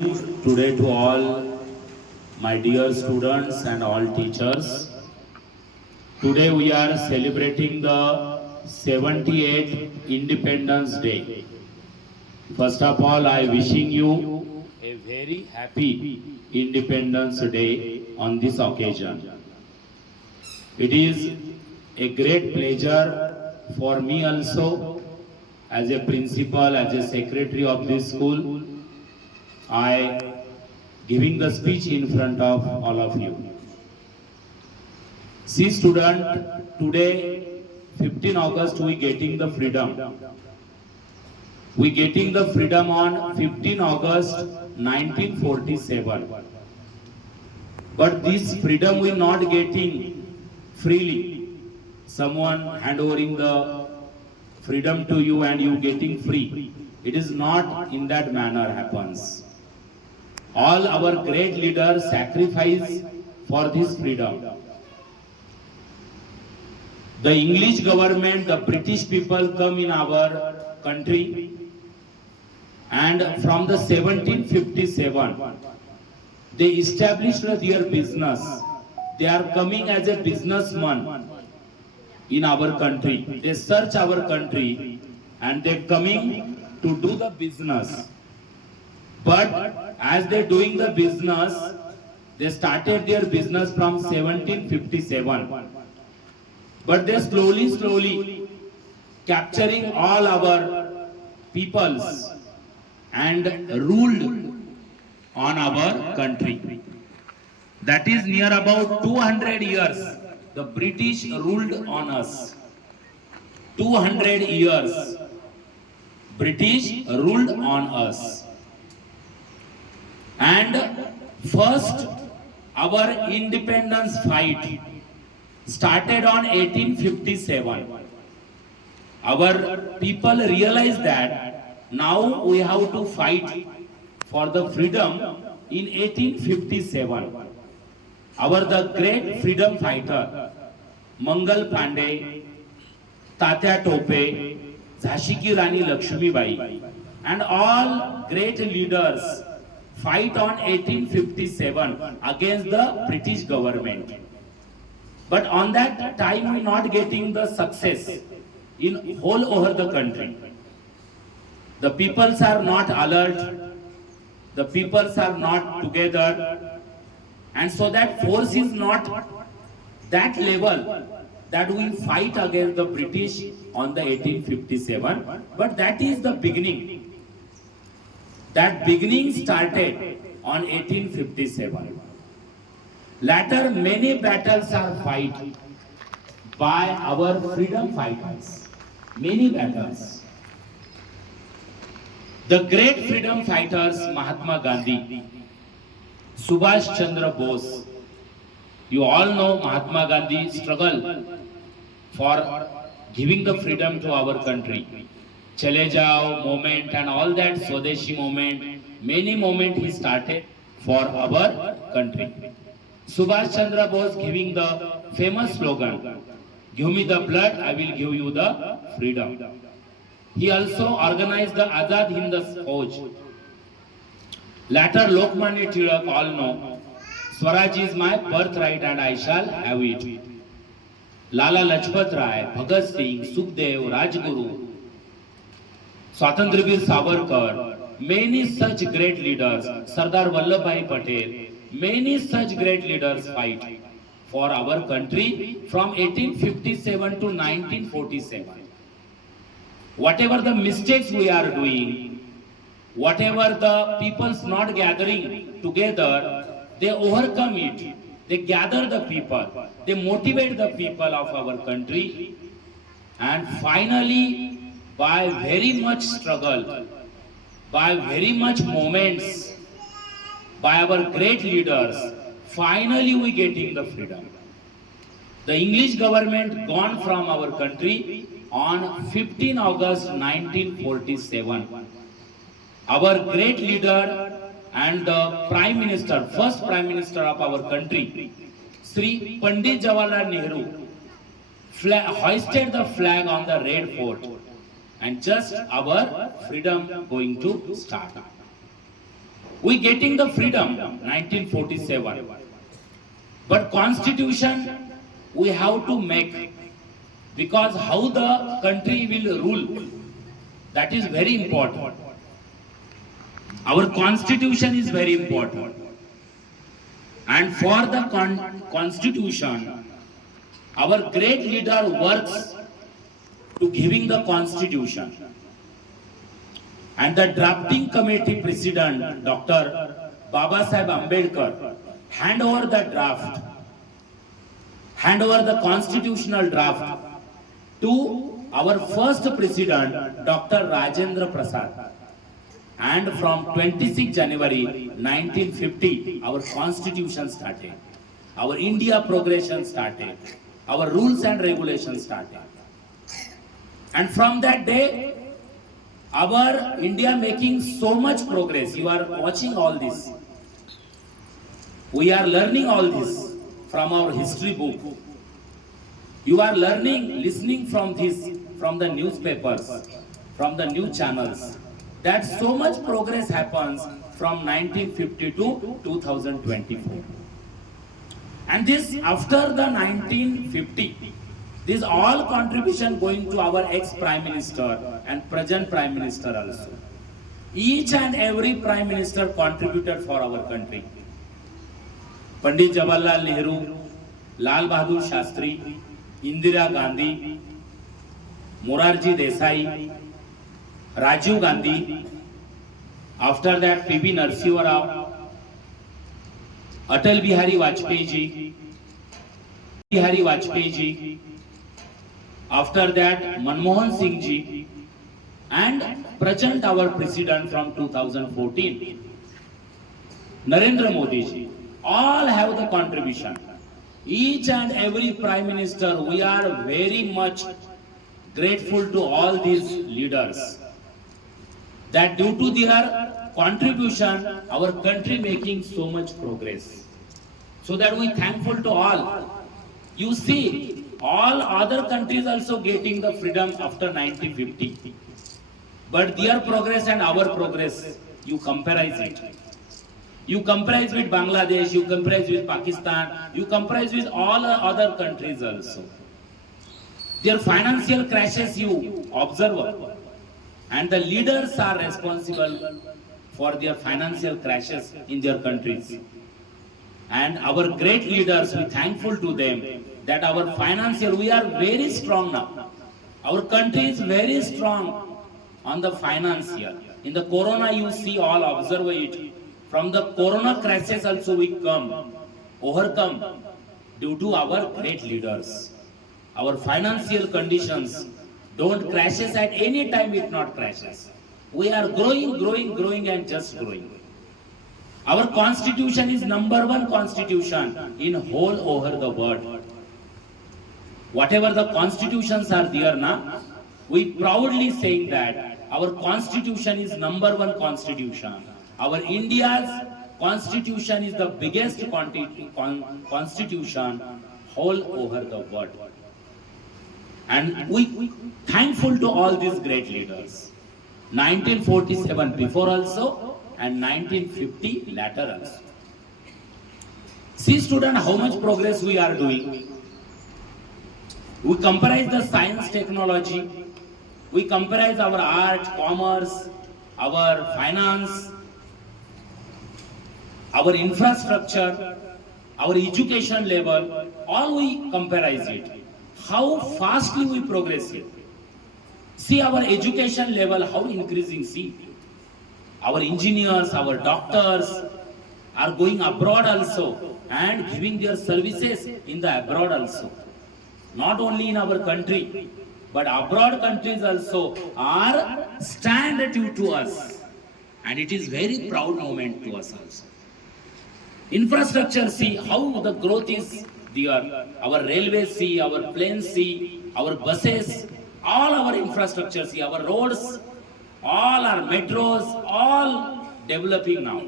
Today to all my dear students and all teachers. Today we are celebrating the 78th Independence Day. First of all, I wishing you a very happy Independence Day on this occasion. It is a great pleasure for me also as a principal, as a secretary of this school. I giving the speech in front of all of you. See student, today 15 August we getting the freedom. We getting the freedom on 15 August 1947. But this freedom we not getting freely. Someone handovering the freedom to you and you getting free. It is not in that manner happens. All our great leaders sacrifice for this freedom. The English government, the British people come in our country, and from the 1757 they established their business. They are coming as a businessman in our country. They search our country and they coming to do the business. But as they doing the business, they started their business from 1757. But they slowly capturing all our peoples and ruled on our country. That is near about 200 years. The British ruled on us. 200 years. British ruled on us. And first, our independence fight started on 1857. Our people realized that now we have to fight for the freedom in 1857. The great freedom fighter, Mangal Pandey, Tatya Tope, Jhansi Ki Rani Lakshmibai, and all great leaders fight on 1857 against the British government. But on that time we not getting the success in whole over the country. The peoples are not alert, the peoples are not together, and so that force is not that level that we fight against the British on the 1857, but that is the beginning. That beginning started on 1857. Later, many battles are fought by our freedom fighters. Many battles. The great freedom fighters, Mahatma Gandhi, Subhash Chandra Bose. You all know Mahatma Gandhi struggle for giving the freedom to our country. Chale Jao movement and all that Swadeshi movement, many movement he started for our country. Subhash Chandra Bose giving the famous slogan, "Give me the blood, I will give you the freedom." He also organized the Azad Hind Fauj. Later Lokmanya Tilak all know, Swaraj is my birthright and I shall have it. Lala Lajpat Rai, Bhagat Singh, Sukhdev, Rajguru, Swatantraveer Savarkar, many such great leaders, Sardar Vallabhbhai Patel, many such great leaders fight for our country from 1857 to 1947. Whatever the mistakes we are doing, whatever the people's not gathering together, they overcome it. They gather the people, they motivate the people of our country, and finally, by very much struggle, by very much moments, by our great leaders, finally we getting the freedom. The English government gone from our country on 15 August 1947. Our great leader and the Prime Minister, first Prime Minister of our country, Sri Pandit Jawaharlal Nehru, hoisted the flag on the Red Fort, and just our freedom going to start. We getting the freedom 1947, but constitution we have to make, because how the country will rule, that is very important. Our constitution is very important, and for the constitution, our great leader works to giving the constitution. And the drafting committee president, Dr. Baba Sahib Ambedkar, hand over the constitutional draft to our first president, Dr. Rajendra Prasad. And from 26 January 1950, our constitution started. Our India progression started. Our rules and regulations started. And from that day, our India making so much progress. You are watching all this. We are learning all this from our history book. You are learning, listening from this, from the newspapers, from the news channels, that so much progress happens from 1950 to 2024. And this after the 1950, this all contribution going to our ex-Prime Minister and present Prime Minister also. Each and every Prime Minister contributed for our country. Pandit Jawaharlal Nehru, Lal Bahadur Shastri, Indira Gandhi, Morarji Desai, Rajiv Gandhi, after that P.B. Narasimha Rao, Atal Bihari Vajpayee ji, after that Manmohan Singh ji, and present our president from 2014, Narendra Modi ji, all have the contribution. Each and every Prime Minister, we are very much grateful to all these leaders, that due to their contribution, our country making so much progress. So that we thankful to all. You see, all other countries also getting the freedom after 1950. But their progress and our progress, you compare it. You compare with Bangladesh, you compare with Pakistan, you compare with all other countries also. Their financial crashes you observe. And the leaders are responsible for their financial crashes in their countries. And our great leaders, we thankful to them that our financial, we are very strong now. Our country is very strong on the financial. In the corona, you see all observe it. From the corona crisis also we overcome due to our great leaders. Our financial conditions don't crashes at any time, it not crashes. We are growing and just growing. Our constitution is #1 constitution in whole over the world. Whatever the constitutions are there now, we proudly saying that our constitution is #1 constitution. Our India's constitution is the biggest constitution whole over the world. And we thankful to all these great leaders. 1947 before also and 1950 later also. See student, how much progress we are doing. We comprise the science technology, we comprise our art, commerce, our finance, our infrastructure, our education level, all we comprise it. How fastly we progress it. See our education level, how increasing, see. Our engineers, our doctors are going abroad also and giving their services in the abroad also. Not only in our country, but abroad countries also are stand due to us. And it is very proud moment to us also. Infrastructure, see how the growth is there. Our railways, see, our planes, see, our buses, all our infrastructure, see, our roads, all our metros, all developing now.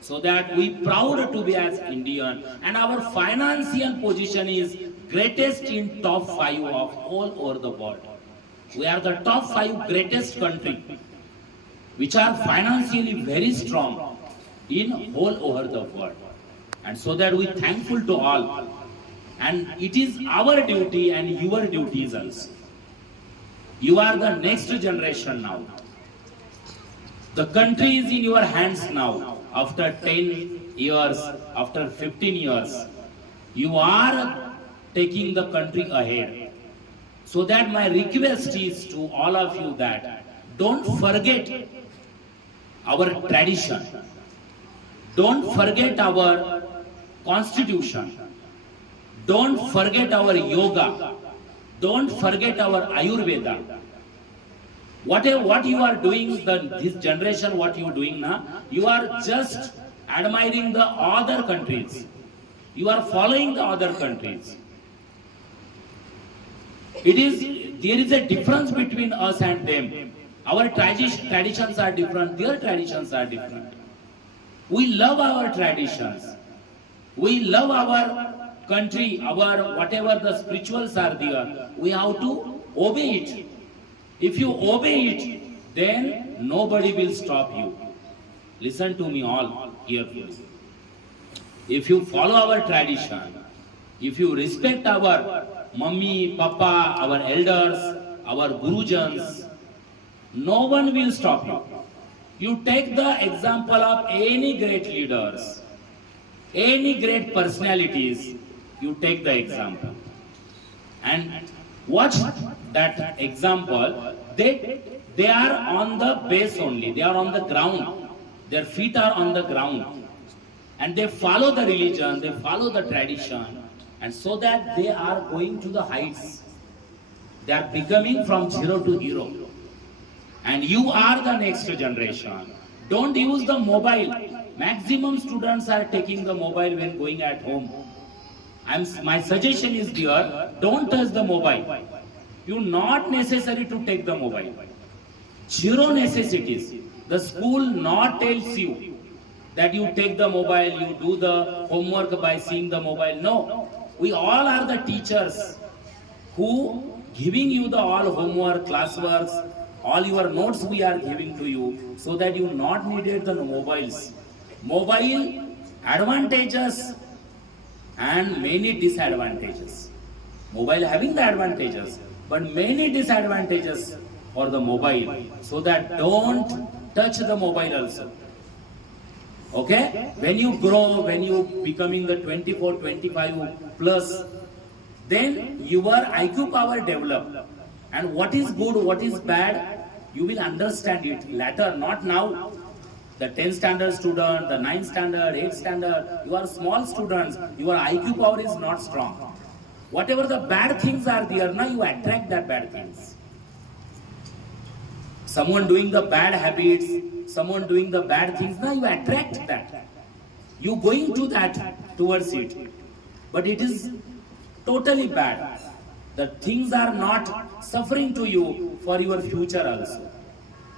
So that we proud to be as Indian, and our financial position is greatest in top 5 of all over the world. We are the top 5 greatest country which are financially very strong. in whole over the world. And so that we thankful to all. And it is our duty and your duties also. You are the next generation now. The country is in your hands now. After 10 years, after 15 years, you are taking the country ahead. So that my request is to all of you that don't forget our tradition. Don't forget our constitution. Don't forget our yoga. Don't forget our Ayurveda. What you are doing, this generation, what you are doing now, you are just admiring the other countries. You are following the other countries. There is a difference between us and them. Our traditions are different, their traditions are different. We love our traditions. We love our country, our whatever the spirituals are there. We have to obey it. If you obey it, then nobody will stop you. Listen to me all carefully. If you follow our tradition, if you respect our mummy, papa, our elders, our gurujans, no one will stop you. You take the example of any great leaders, any great personalities, you take the example. And watch that example. They are on the base only, they are on the ground. Their feet are on the ground. And they follow the religion, they follow the tradition. And so that they are going to the heights. They are becoming from zero to hero. And you are the next generation. Don't use the mobile. Maximum students are taking the mobile when going at home. My suggestion is there, don't touch the mobile. You not necessary to take the mobile. Zero necessities. The school not tells you that you take the mobile, you do the homework by seeing the mobile. No. We all are the teachers who giving you the all homework, classworks, all your notes we are giving to you so that you not needed the mobiles. Mobile advantages and many disadvantages. Mobile having the advantages, but many disadvantages for the mobile. So that don't touch the mobile also. Okay? When you grow, when you becoming the 24, 25 plus, then your IQ power develop. And what is good, what is bad, you will understand it later, not now. The 10th standard student, the 9th standard, 8th standard, you are small students, your IQ power is not strong. Whatever the bad things are there, now you attract that bad things. Someone doing the bad habits, someone doing the bad things, now you attract that. You going to that, towards it. But it is totally bad. The things are not suffering to you for your future also.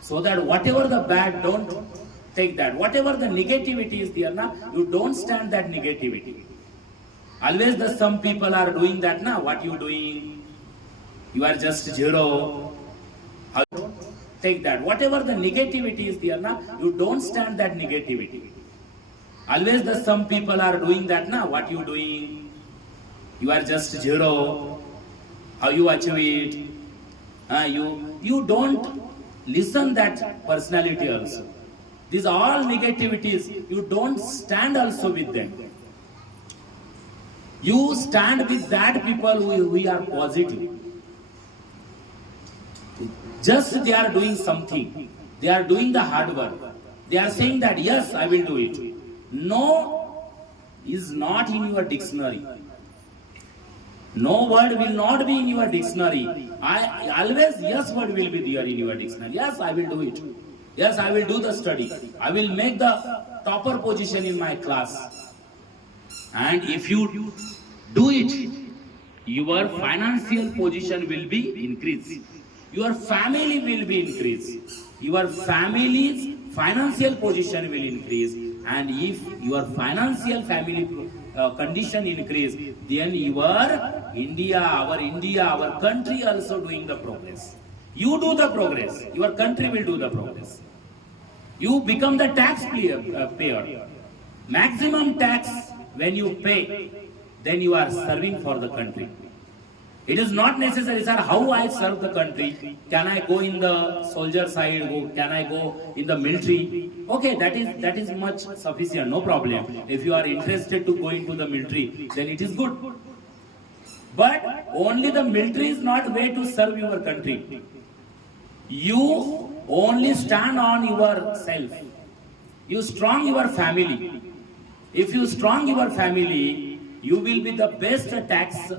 So that whatever the bad, don't take that. Whatever the negativity is there now, you don't stand that negativity. Always the some people are doing that now. What you doing? You are just zero. How take that. Whatever the negativity is there now, you don't stand that negativity. Always the some people are doing that now. What you doing? You are just zero. How you achieve it? You don't listen that personality also. These all negativities, you don't stand also with them. You stand with that people who are positive. Just they are doing something. They are doing the hard work. They are saying that yes, I will do it. No is not in your dictionary. No word will not be in your dictionary. Always yes word will be there in your dictionary. Yes, I will do it. Yes, I will do the study. I will make the topper position in my class. And if you do it, your financial position will be increased. Your family will be increased. Your family's financial position will increase. And if your financial family condition increase, then your India, our country also doing the progress. You do the progress. Your country will do the progress. You become the payer. Maximum tax when you pay, then you are serving for the country. It is not necessary, sir, how I serve the country. Can I go in the soldier side? Can I go in the military? Okay, that is much sufficient, no problem. If you are interested to go into the military, then it is good. But only the military is not way to serve your country. You only stand on yourself. You strong your family. If you strong your family, you will be the best tax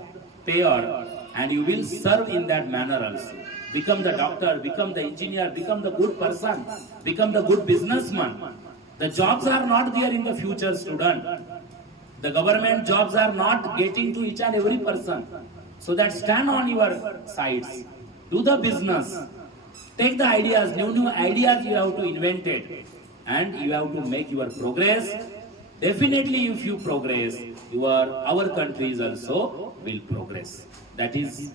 payer and you will serve in that manner also. Become the doctor, become the engineer, become the good person, become the good businessman. The jobs are not there in the future, student. The government jobs are not getting to each and every person. So that stand on your sides. Do the business. Take the ideas, new ideas you have to invent it. And you have to make your progress. Definitely if you progress, our countries also will progress. That is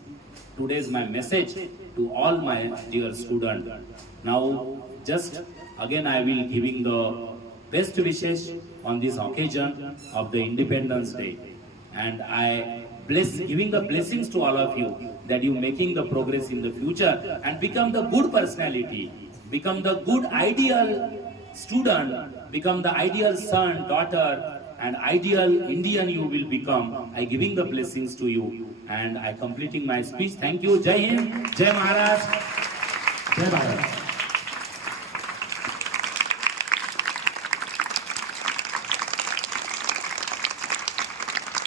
today's my message to all my dear students. Now just again I will giving the best wishes on this occasion of the Independence Day. And I giving the blessings to all of you that you making the progress in the future and become the good personality, become the good ideal student, become the ideal son, daughter, and ideal Indian you will become. I giving the blessings to you and I completing my speech. Thank you. Jai Hind, Jai Maharashtra, Jai Bharat.